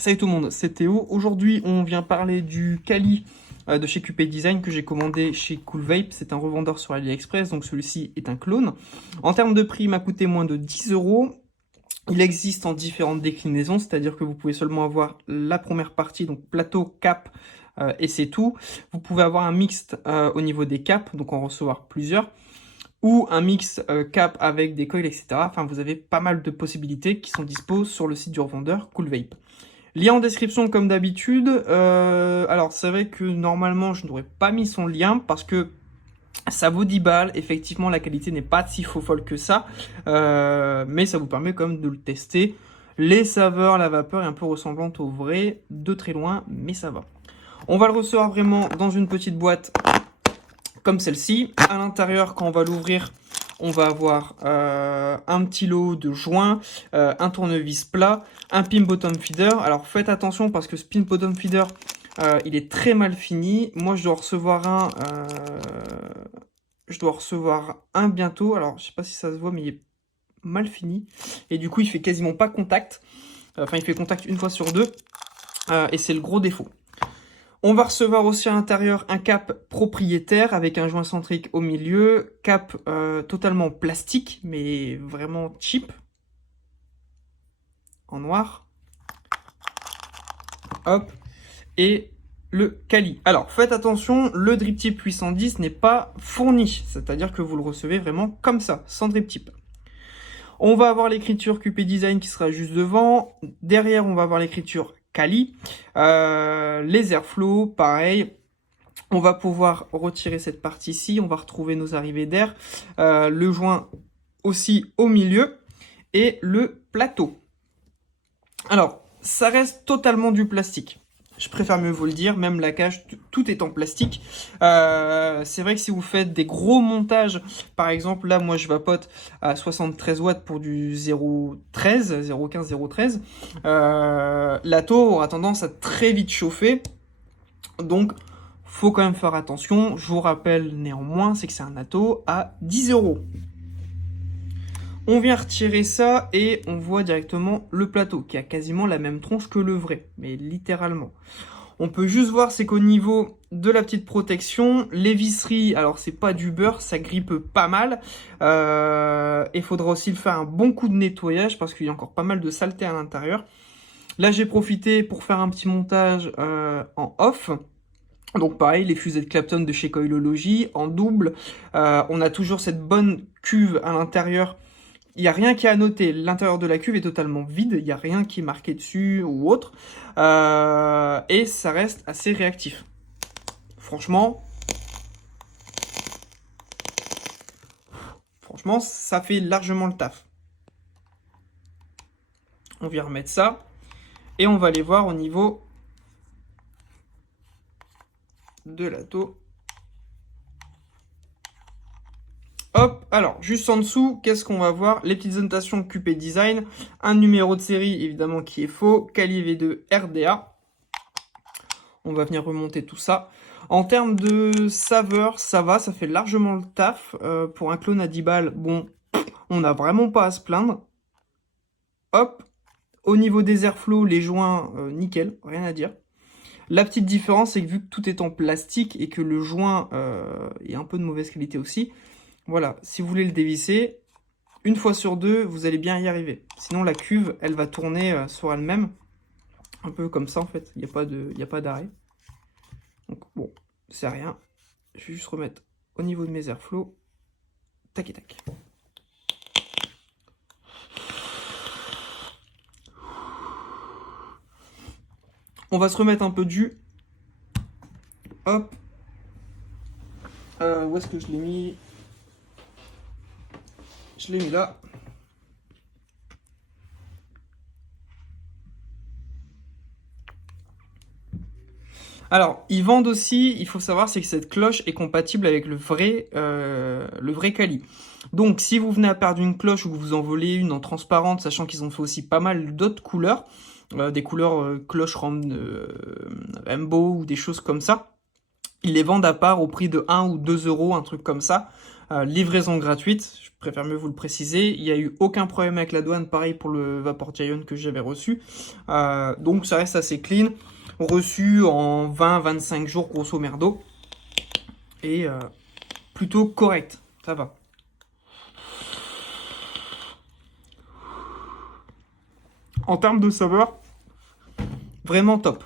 Salut tout le monde, c'est Théo. Aujourd'hui, on vient parler du Kali de chez QP Design que j'ai commandé chez Cool Vape. C'est un revendeur sur AliExpress, donc celui-ci est un clone. En termes de prix, il m'a coûté moins de 10 euros. Il existe en différentes déclinaisons, c'est-à-dire que vous pouvez seulement avoir la première partie, donc plateau, cap, et c'est tout. Vous pouvez avoir un mixte au niveau des caps, donc en recevoir plusieurs, ou un mix cap avec des coils, etc. Enfin, vous avez pas mal de possibilités qui sont dispo sur le site du revendeur Cool Vape. Lien en description comme d'habitude. Alors c'est vrai que normalement je n'aurais pas mis son lien parce que ça vaut 10 balles. Effectivement la qualité n'est pas si faux folle que ça. Mais ça vous permet quand même de le tester. Les saveurs, la vapeur est un peu ressemblante au vrai. De très loin, mais ça va. On va le recevoir vraiment dans une petite boîte comme celle-ci. À l'intérieur, quand on va l'ouvrir, on va avoir un petit lot de joints, un tournevis plat, un pin bottom feeder. Alors faites attention parce que ce pin bottom feeder, il est très mal fini. Moi, je dois recevoir un bientôt. Alors, je sais pas si ça se voit, mais il est mal fini. Et du coup, il fait quasiment pas contact. Enfin, il fait contact une fois sur deux. Et c'est le gros défaut. On va recevoir aussi à l'intérieur un cap propriétaire avec un joint centrique au milieu, cap totalement plastique, mais vraiment cheap, en noir. Hop, et le Kali. Alors, faites attention, le drip tip 810 n'est pas fourni, c'est-à-dire que vous le recevez vraiment comme ça, sans drip tip. On va avoir l'écriture QP Design qui sera juste devant. Derrière, on va avoir l'écriture Kali. Les airflow, pareil. On va pouvoir retirer cette partie-ci, on va retrouver nos arrivées d'air, le joint aussi au milieu, et le plateau. Alors, ça reste totalement du plastique. Je préfère mieux vous le dire, même la cage, tout est en plastique. C'est vrai que si vous faites des gros montages, par exemple, là, moi, je vapote à 73 watts pour du 0,13, 0,15, 0,13. La taux aura tendance à très vite chauffer, donc faut quand même faire attention. Je vous rappelle néanmoins, c'est que c'est un atto à 10 euros. On vient retirer ça et on voit directement le plateau qui a quasiment la même tronche que le vrai, mais littéralement. On peut juste voir, c'est qu'au niveau de la petite protection, les visseries, alors c'est pas du beurre, ça grippe pas mal. Il faudra aussi faire un bon coup de nettoyage parce qu'il y a encore pas mal de saleté à l'intérieur. Là, j'ai profité pour faire un petit montage en off. Donc pareil, les fusées de Clapton de chez Coilology en double. On a toujours cette bonne cuve à l'intérieur. Il n'y a rien qui est à noter. L'intérieur de la cuve est totalement vide. Il n'y a rien qui est marqué dessus ou autre. Et ça reste assez réactif. Franchement, ça fait largement le taf. On vient remettre ça. Et on va aller voir au niveau de la taux. Hop, alors, juste en dessous, qu'est-ce qu'on va voir? Les petites annotations QP Design, un numéro de série, évidemment, qui est faux, Kali V2 RDA. On va venir remonter tout ça. En termes de saveur, ça va, ça fait largement le taf. Pour un clone à 10 balles, bon, on n'a vraiment pas à se plaindre. Hop, au niveau des airflow, les joints, nickel, rien à dire. La petite différence, c'est que vu que tout est en plastique et que le joint est un peu de mauvaise qualité aussi, voilà, si vous voulez le dévisser, une fois sur deux, vous allez bien y arriver. Sinon, la cuve, elle va tourner sur elle-même. Un peu comme ça, en fait. Il n'y a pas d'arrêt. Donc, bon, c'est rien. Je vais juste remettre au niveau de mes airflow. Tac et tac. On va se remettre un peu de jus. Hop. Où est-ce que je l'ai mis? Je l'ai mis là. Alors, ils vendent aussi, il faut savoir, c'est que cette cloche est compatible avec le vrai Kali. Donc, si vous venez à perdre une cloche ou que vous en volez une en transparente, sachant qu'ils ont fait aussi pas mal d'autres couleurs, des couleurs cloche Rainbow ou des choses comme ça, ils les vendent à part au prix de 1 ou 2 euros, un truc comme ça. livraison gratuite, je préfère mieux vous le préciser. Il n'y a eu aucun problème avec la douane, pareil pour le Vapor Giant que j'avais reçu. Donc ça reste assez clean, reçu en 20-25 jours grosso merdo. Et plutôt correct, ça va. En termes de saveur, vraiment top.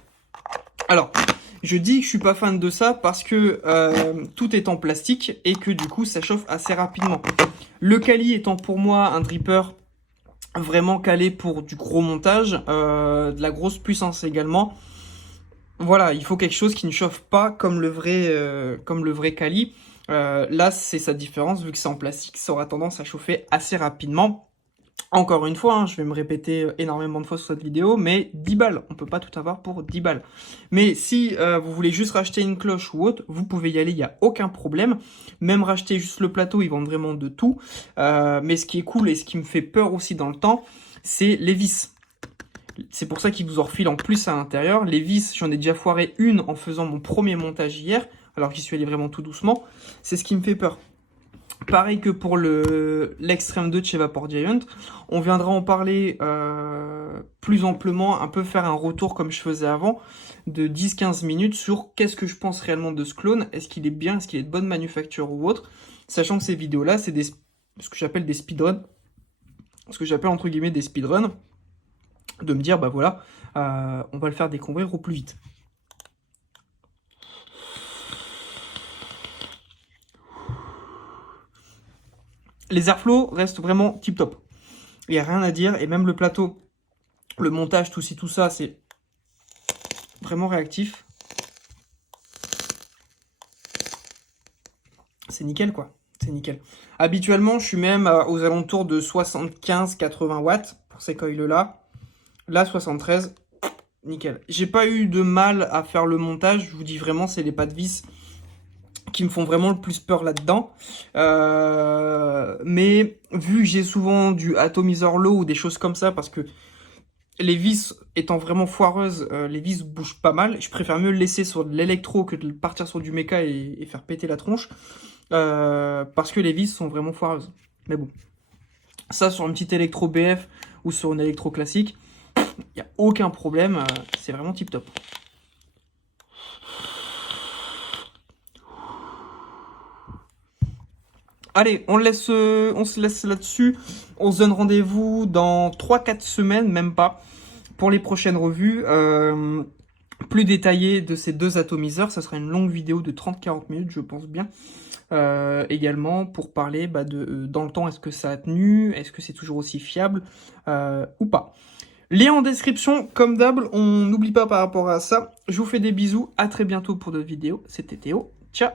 Alors, je dis que je suis pas fan de ça parce que tout est en plastique et que du coup ça chauffe assez rapidement. Le Kali étant pour moi un dripper vraiment calé pour du gros montage, de la grosse puissance également. Voilà, il faut quelque chose qui ne chauffe pas comme le vrai Kali. Là, c'est sa différence, vu que c'est en plastique, ça aura tendance à chauffer assez rapidement. Encore une fois, hein, je vais me répéter énormément de fois sur cette vidéo, mais 10 balles, on peut pas tout avoir pour 10 balles. Mais si vous voulez juste racheter une cloche ou autre, vous pouvez y aller, il n'y a aucun problème. Même racheter juste le plateau, ils vendent vraiment de tout. Mais ce qui est cool et ce qui me fait peur aussi dans le temps, c'est les vis. C'est pour ça qu'ils vous en refilent en plus à l'intérieur. Les vis, j'en ai déjà foiré une en faisant mon premier montage hier, alors que j'y suis allé vraiment tout doucement. C'est ce qui me fait peur. Pareil que pour l'Extreme 2 de chez Vapor Giant, on viendra en parler plus amplement, un peu faire un retour comme je faisais avant, de 10-15 minutes sur qu'est-ce que je pense réellement de ce clone, est-ce qu'il est bien, est-ce qu'il est de bonne manufacture ou autre, sachant que ces vidéos-là, c'est ce que j'appelle des speedruns, ce que j'appelle entre guillemets des speedruns, de me dire, bah voilà, on va le faire découvrir au plus vite. Les airflow restent vraiment tip top. Il n'y a rien à dire. Et même le plateau, le montage, tout ci, tout ça, c'est vraiment réactif. C'est nickel, quoi. C'est nickel. Habituellement, je suis même aux alentours de 75-80 watts pour ces coils-là. Là, 73, nickel. J'ai pas eu de mal à faire le montage. Je vous dis vraiment, c'est les pas de vis qui me font vraiment le plus peur là-dedans. Mais vu que j'ai souvent du atomiseur low ou des choses comme ça, parce que les vis étant vraiment foireuses, les vis bougent pas mal. Je préfère mieux le laisser sur de l'électro que de partir sur du méca et faire péter la tronche. Parce que les vis sont vraiment foireuses. Mais bon. Ça, sur une petite électro BF ou sur une électro classique, il n'y a aucun problème. C'est vraiment tip top. Allez, on se laisse là-dessus. On se donne rendez-vous dans 3-4 semaines, même pas, pour les prochaines revues. Plus détaillées de ces deux atomiseurs. Ça sera une longue vidéo de 30-40 minutes, je pense bien. Également pour parler dans le temps, est-ce que ça a tenu, est-ce que c'est toujours aussi fiable ou pas. Lien en description, comme d'hab, on n'oublie pas par rapport à ça. Je vous fais des bisous, à très bientôt pour d'autres vidéos. C'était Théo, ciao.